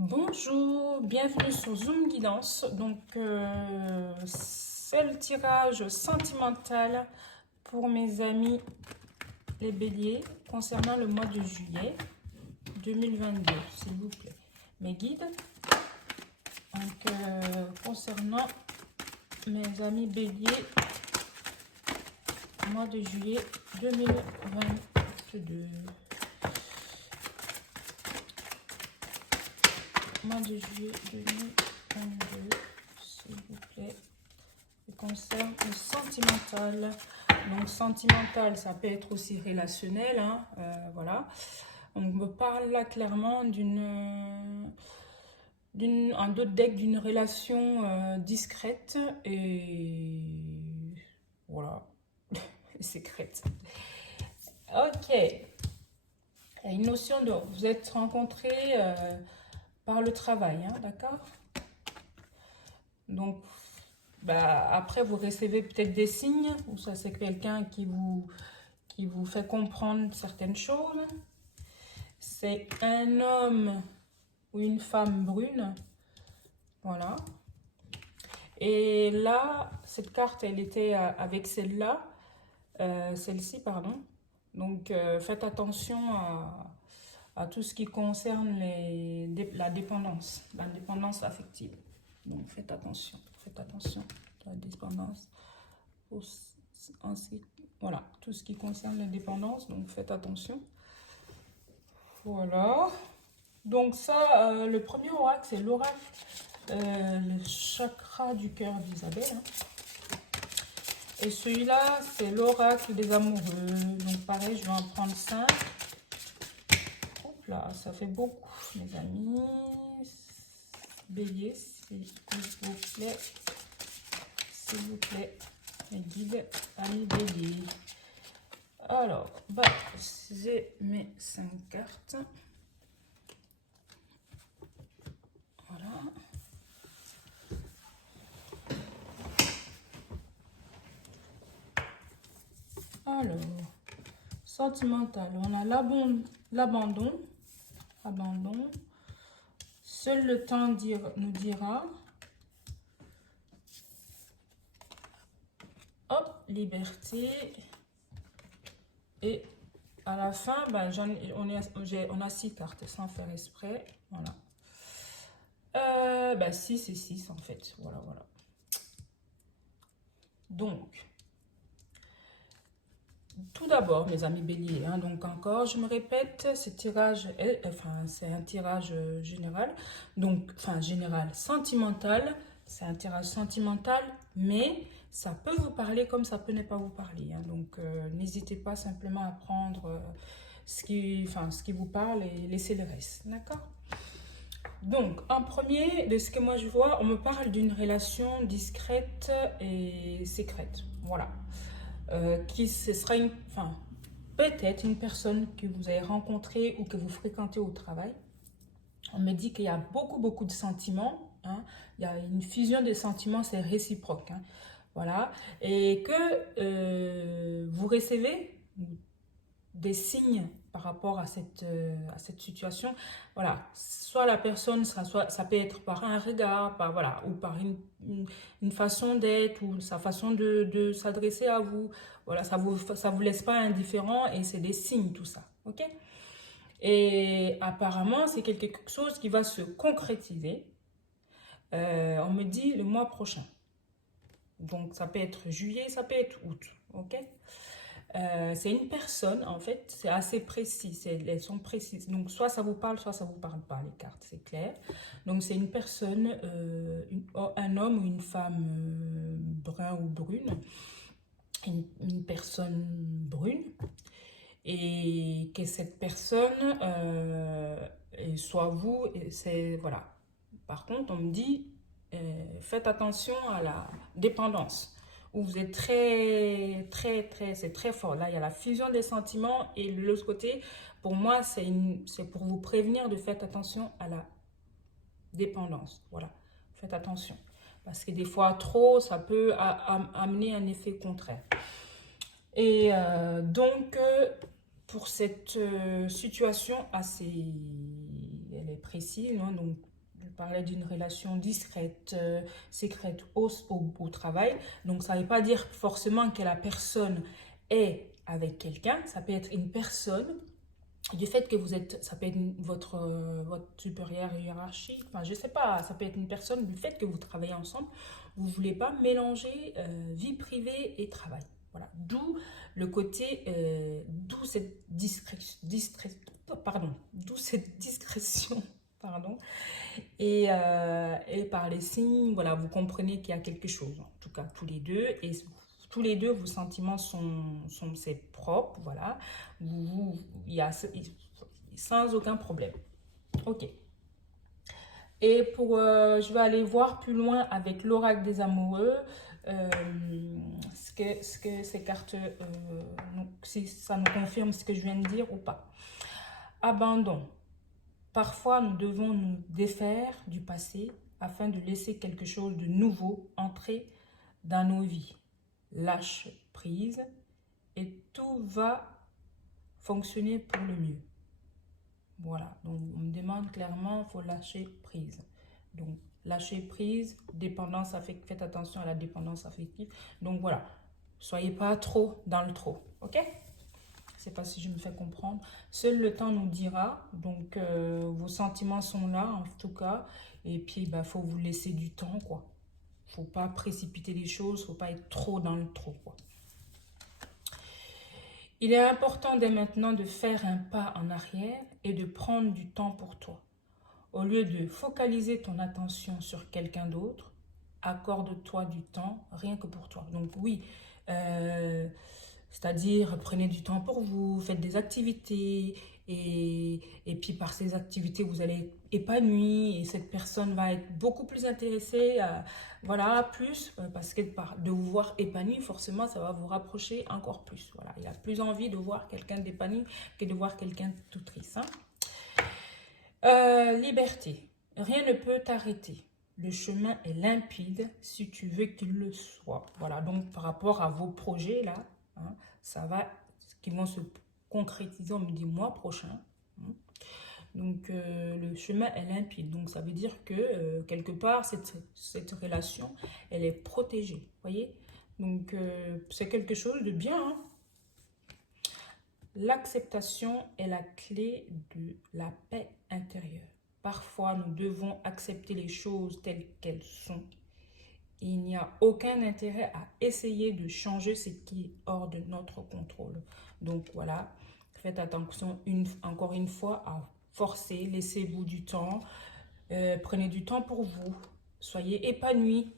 Bonjour, bienvenue sur Zoom Guidance. Donc, c'est le tirage sentimental pour mes amis les béliers concernant le mois de juillet 2022, s'il vous plaît. Mes guides, donc, concernant mes amis béliers, mois de juillet 2022. Mois de juillet 2022, s'il vous plaît. Ça concerne le sentimental. Donc, sentimental, ça peut être aussi relationnel. Hein, voilà. On me parle là clairement un autre deck d'une relation discrète et voilà, secrète. Ok. Une notion de vous êtes rencontrés par le travail, hein, d'accord? Donc, après, vous recevez peut-être des signes, ou ça c'est quelqu'un qui vous fait comprendre certaines choses. C'est un homme ou une femme brune, voilà. Et là, cette carte, elle était avec celle-là, celle-ci, pardon. Donc, faites attention à tout ce qui concerne la dépendance affective. Donc, faites attention à la dépendance. Voilà, tout ce qui concerne la dépendance, donc faites attention. Voilà. Donc ça, le premier oracle, c'est l'oracle, le chakra du cœur d'Isabelle. Hein. Et celui-là, c'est l'oracle des amoureux. Donc pareil, je vais en prendre 5. Hop là, ça fait beaucoup, mes amis. Bélier, s'il vous plaît, mes guides, amis bélier. Alors, j'ai mes 5 cartes. Voilà. Alors, sentimental, on a l'abandon. Seul le temps nous dira. Hop, liberté. Et à la fin, on a 6 cartes sans faire exprès. Voilà. 6 et 6 en fait. Voilà. Donc, tout d'abord, mes amis béliers, hein, donc encore, je me répète, ce tirage, c'est un tirage général, donc, général, sentimental, c'est un tirage sentimental, mais ça peut vous parler comme ça peut ne pas vous parler, hein, donc n'hésitez pas simplement à prendre ce qui vous parle et laisser le reste, d'accord? Donc, en premier, de ce que moi je vois, on me parle d'une relation discrète et secrète, voilà. Ce sera peut-être une personne que vous avez rencontrée ou que vous fréquentez au travail. On me dit qu'il y a beaucoup de sentiments. Hein. Il y a une fusion des sentiments, c'est réciproque. Hein. Voilà. Et que vous recevez des signes par rapport à cette situation. Voilà. Soit la personne, ça peut être par un regard, ou par une façon d'être, ou sa façon de s'adresser à vous. Voilà, ça vous laisse pas indifférent et c'est des signes, tout ça. Ok? Et apparemment, c'est quelque chose qui va se concrétiser. On me dit le mois prochain. Donc, ça peut être juillet, ça peut être août. Ok? C'est une personne, en fait, c'est assez précis, elles sont précises. Donc, soit ça vous parle, soit ça vous parle pas, les cartes, c'est clair. Donc, c'est une personne, un homme ou une femme brun ou brune, une personne brune, et que cette personne soit vous, c'est, voilà. Par contre, on me dit, faites attention à la dépendance où vous êtes c'est très fort. Là, il y a la fusion des sentiments et de l'autre côté, pour moi, c'est pour vous prévenir de faire attention à la dépendance. Voilà, faites attention. Parce que des fois, trop, ça peut amener un effet contraire. Et donc, pour cette situation assez elle est précise, hein, donc je parlais d'une relation discrète, secrète au travail. Donc ça ne veut pas dire forcément que la personne est avec quelqu'un, ça peut être une personne du fait que vous êtes, ça peut être votre supérieur hiérarchique, enfin je sais pas, ça peut être une personne du fait que vous travaillez ensemble, vous ne voulez pas mélanger vie privée et travail. Voilà, d'où le côté, d'où cette d'où cette discrétion, pardon, et par les signes, voilà, vous comprenez qu'il y a quelque chose, en tout cas tous les deux, et tous les deux, vos sentiments sont c'est propre, voilà, il y a sans aucun problème. Ok. Et je vais aller voir plus loin avec l'oracle des amoureux, euh, ce que ces cartes, donc, si ça nous confirme ce que je viens de dire ou pas. Abandon. Parfois, nous devons nous défaire du passé afin de laisser quelque chose de nouveau entrer dans nos vies. Lâche prise et tout va fonctionner pour le mieux. Voilà, donc on me demande clairement, il faut lâcher prise. Donc, lâcher prise, dépendance affective, faites attention à la dépendance affective. Donc voilà, soyez pas trop dans le trop, ok? Je ne sais pas si je me fais comprendre. Seul le temps nous dira. Donc, vos sentiments sont là, en tout cas. Et puis, il faut vous laisser du temps, quoi. Il ne faut pas précipiter les choses. Il ne faut pas être trop dans le trop, quoi. Il est important dès maintenant de faire un pas en arrière et de prendre du temps pour toi. Au lieu de focaliser ton attention sur quelqu'un d'autre, accorde-toi du temps rien que pour toi. Donc oui, c'est-à-dire prenez du temps pour vous, faites des activités et puis par ces activités, vous allez être épanoui et cette personne va être beaucoup plus intéressée, voilà, plus, parce que de vous voir épanoui, forcément, ça va vous rapprocher encore plus. Voilà, il a plus envie de voir quelqu'un d'épanoui que de voir quelqu'un tout triste. Hein. Liberté. Rien ne peut t'arrêter. Le chemin est limpide si tu veux qu'il le soit. Voilà, donc par rapport à vos projets là, hein, ça va, qui vont se concrétiser au mois prochain. Hein. Donc le chemin est limpide. Donc ça veut dire que quelque part, cette relation, elle est protégée. Voyez. Donc c'est quelque chose de bien. Hein. L'acceptation est la clé de la paix intérieure. Parfois, nous devons accepter les choses telles qu'elles sont. Il n'y a aucun intérêt à essayer de changer ce qui est hors de notre contrôle. Donc voilà, faites attention encore une fois à forcer, laissez-vous du temps, prenez du temps pour vous, soyez épanouis.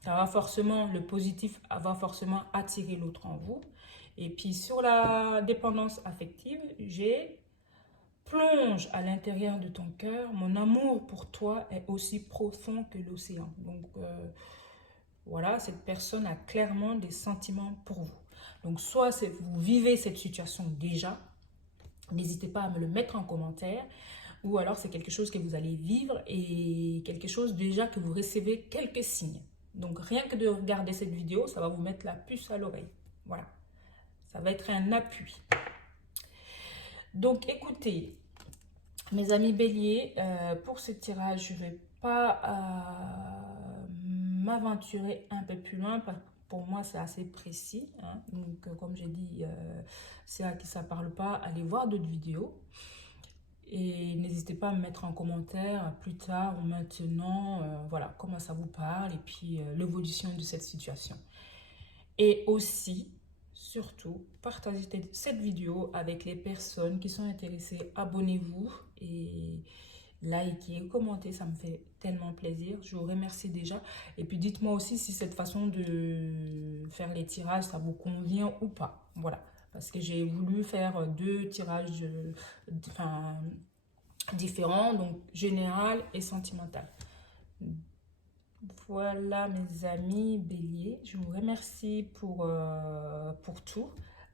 Ça va forcément, le positif va forcément attirer l'autre en vous. Et puis sur la dépendance affective, j'ai plonge à l'intérieur de ton cœur. Mon amour pour toi est aussi profond que l'océan. Donc voilà, cette personne a clairement des sentiments pour vous. Donc soit vous vivez cette situation déjà, n'hésitez pas à me le mettre en commentaire. Ou alors c'est quelque chose que vous allez vivre et quelque chose déjà que vous recevez quelques signes. Donc rien que de regarder cette vidéo, ça va vous mettre la puce à l'oreille. Voilà. Ça va être un appui. Donc, écoutez, mes amis béliers, pour ce tirage, je ne vais pas m'aventurer un peu plus loin. Pour moi, c'est assez précis. Hein. Donc, comme j'ai dit, c'est à qui ça ne parle pas, allez voir d'autres vidéos. Et n'hésitez pas à me mettre en commentaire plus tard ou maintenant, voilà, comment ça vous parle et puis l'évolution de cette situation. Et aussi, surtout, partagez cette vidéo avec les personnes qui sont intéressées. Abonnez-vous et likez, commentez, ça me fait tellement plaisir. Je vous remercie déjà. Et puis dites-moi aussi si cette façon de faire les tirages, ça vous convient ou pas. Voilà, parce que j'ai voulu faire 2 tirages différents, donc général et sentimental. Voilà mes amis béliers, je vous remercie pour tout,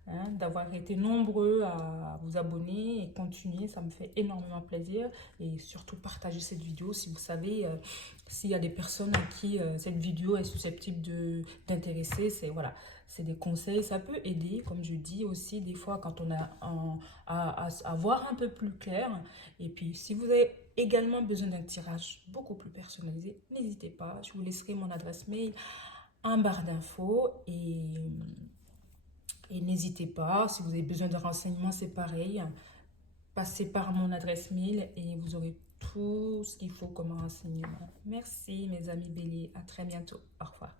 hein, d'avoir été nombreux à vous abonner et continuer, ça me fait énormément plaisir. Et surtout partager cette vidéo si vous savez, s'il y a des personnes à qui cette vidéo est susceptible d'intéresser, voilà, c'est des conseils, ça peut aider, comme je dis aussi, des fois quand on a à voir un peu plus clair. Et puis si vous avez également besoin d'un tirage beaucoup plus personnalisé, n'hésitez pas. Je vous laisserai mon adresse mail en barre d'infos et n'hésitez pas. Si vous avez besoin de renseignements, c'est pareil. Passez par mon adresse mail et vous aurez tout ce qu'il faut comme renseignement. Merci mes amis béliers. À très bientôt. Au revoir.